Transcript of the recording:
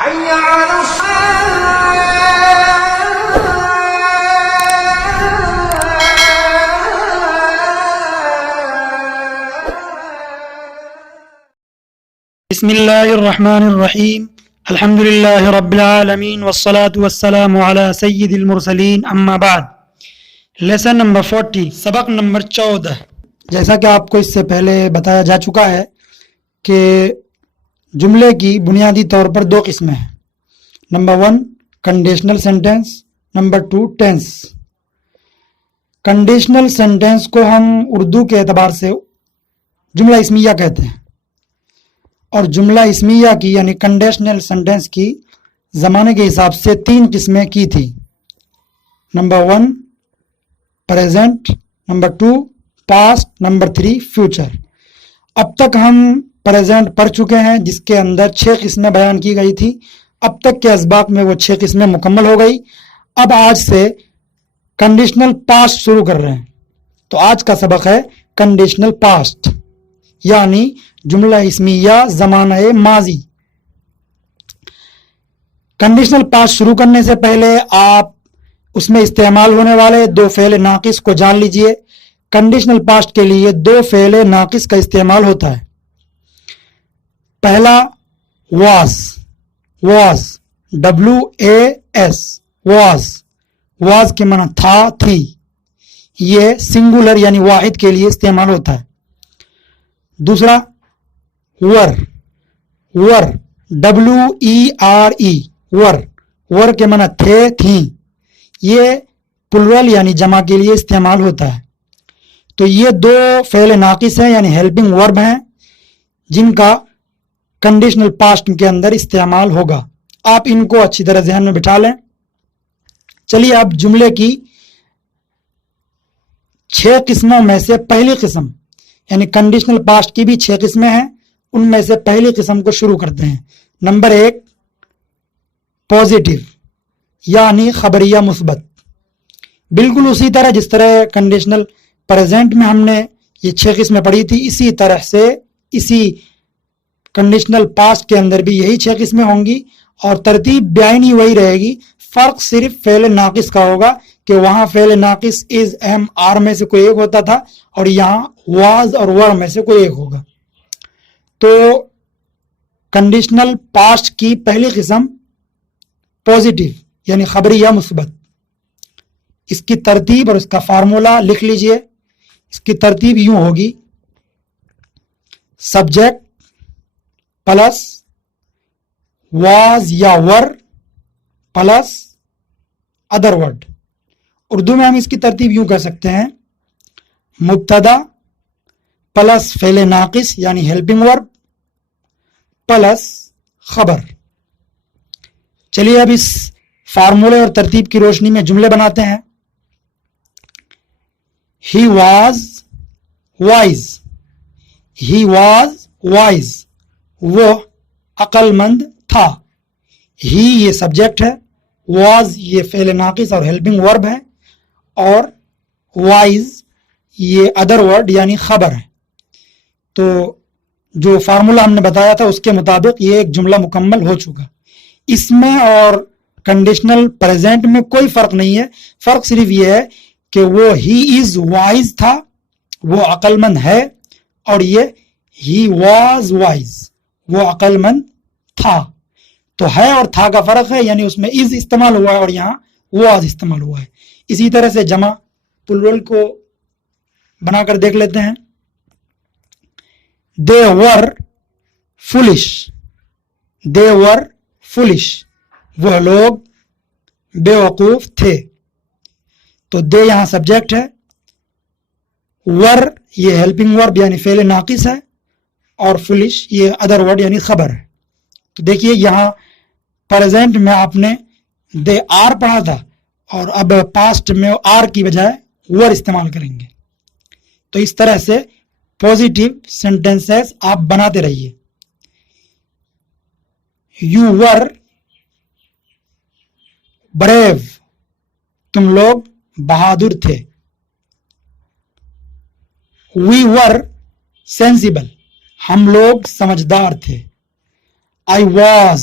حي على بسم الله الرحمن الرحیم الحمد للہ رب العالمین والصلاة والسلام علی سید المرسلین اما بعد۔ لیسن نمبر 40، سبق نمبر 14۔ جیسا کہ آپ کو اس سے پہلے بتایا جا چکا ہے کہ جملے کی بنیادی طور پر دو قسمیں ہیں۔ Number 1 conditional sentence, number 2 tense. Conditional sentence کو ہم اردو کے اعتبار سے جملہ اسمیہ کہتے ہیں، اور جملہ اسمیہ کی یعنی کنڈیشنل سینٹینس کی زمانے کے حساب سے 3 قسمیں کی تھی۔ Number 1 present, number 2 past, number 3 future. اب تک ہم پریزنٹ پڑھ چکے ہیں جس کے اندر 6 قسمیں بیان کی گئی تھی۔ اب تک کے اسباق میں وہ 6 قسمیں مکمل ہو گئی۔ اب آج سے کنڈیشنل پاسٹ شروع کر رہے ہیں، تو آج کا سبق ہے کنڈیشنل پاسٹ یعنی جملہ اسمیہ زمانہ ماضی۔ کنڈیشنل پاسٹ شروع کرنے سے پہلے آپ اس میں استعمال ہونے والے 2 فعل ناقص کو جان لیجئے۔ کنڈیشنل پاسٹ کے لیے 2 فعل ناقص کا استعمال ہوتا ہے۔ پہلا واز، واز WAS، واز کے معنی تھا، تھی۔ یہ سنگولر یعنی واحد کے لیے استعمال ہوتا ہے۔ دوسرا ور، ور WERE، ور، ور کے معنی تھے، تھیں۔ یہ پلورل یعنی جمع کے لیے استعمال ہوتا ہے۔ تو یہ 2 فعل ناقص ہیں یعنی ہیلپنگ ورب ہیں جن کا کنڈیشنل پاسٹ کے اندر استعمال ہوگا۔ آپ ان کو اچھی طرح ذہن میں بٹھا لیں۔ چلیے اب جملے کی 6 قسموں میں سے پہلی قسم یعنی کنڈیشنل پاسٹ کی بھی 6 قسمیں ہیں، ان میں سے پہلی قسم کو شروع کرتے ہیں۔ نمبر 1 پازیٹیو یعنی خبریہ مثبت۔ بالکل اسی طرح جس طرح کنڈیشنل پریزنٹ میں ہم نے یہ 6 قسمیں پڑھی تھی، اسی طرح سے اسی کنڈیشنل پاسٹ کے اندر بھی یہی 6 قسمیں ہوں گی اور ترتیب بیانی وہی رہے گی۔ فرق صرف فعل ناقص کا ہوگا کہ وہاں فعل ناقص از، ایم، آر میں سے کوئی ایک ہوتا تھا اور یہاں واز اور ور میں سے کوئی ایک ہوگا۔ تو کنڈیشنل پاسٹ کی پہلی قسم پازیٹیو یعنی خبریہ مثبت۔ اس کی ترتیب اور اس کا فارمولا لکھ لیجئے۔ اس کی ترتیب یوں ہوگی: سبجیکٹ پلس واز یا were plus other word. Urdu میں ہم اس کی ترتیب یوں کہہ سکتے ہیں: مبتدا پلس فعل ناقص یعنی ہیلپنگ ورب پلس خبر۔ چلیے اب اس فارمولے اور ترتیب کی روشنی میں جملے بناتے ہیں۔ He was wise, he was wise, وہ عقل مند تھا۔ ہی یہ سبجیکٹ ہے، واز یہ فعل ناقص اور ہیلپنگ ورب ہے، اور وائز یہ ادر ورڈ یعنی خبر ہے۔ تو جو فارمولا ہم نے بتایا تھا اس کے مطابق یہ ایک جملہ مکمل ہو چکا۔ اس میں اور کنڈیشنل پریزنٹ میں کوئی فرق نہیں ہے، فرق صرف یہ ہے کہ وہ ہی از وائز تھا، وہ عقل مند ہے، اور یہ ہی واز وائز، وہ عقل مند تھا۔ تو ہے اور تھا کا فرق ہے، یعنی اس میں از استعمال ہوا ہے اور یہاں واز استعمال ہوا ہے۔ اسی طرح سے جمع پلورل کو بنا کر دیکھ لیتے ہیں۔ they were foolish، they were foolish، وہ لوگ بے وقوف تھے۔ تو they یہاں سبجیکٹ ہے، were یہ ہیلپنگ ورب یعنی فعل ناقص ہے، اور foolish یہ ادر ورڈ یعنی خبر ہے۔ تو دیکھیے یہاں پریزنٹ میں آپ نے they are پڑھا تھا اور اب پاسٹ میں آر کی بجائے ور استعمال کریں گے۔ تو اس طرح سے پازیٹیو سینٹینسز آپ بناتے رہیے۔ یو ور بریو، تم لوگ بہادر تھے۔ وی ور سینسیبل، ہم لوگ سمجھدار تھے۔ I was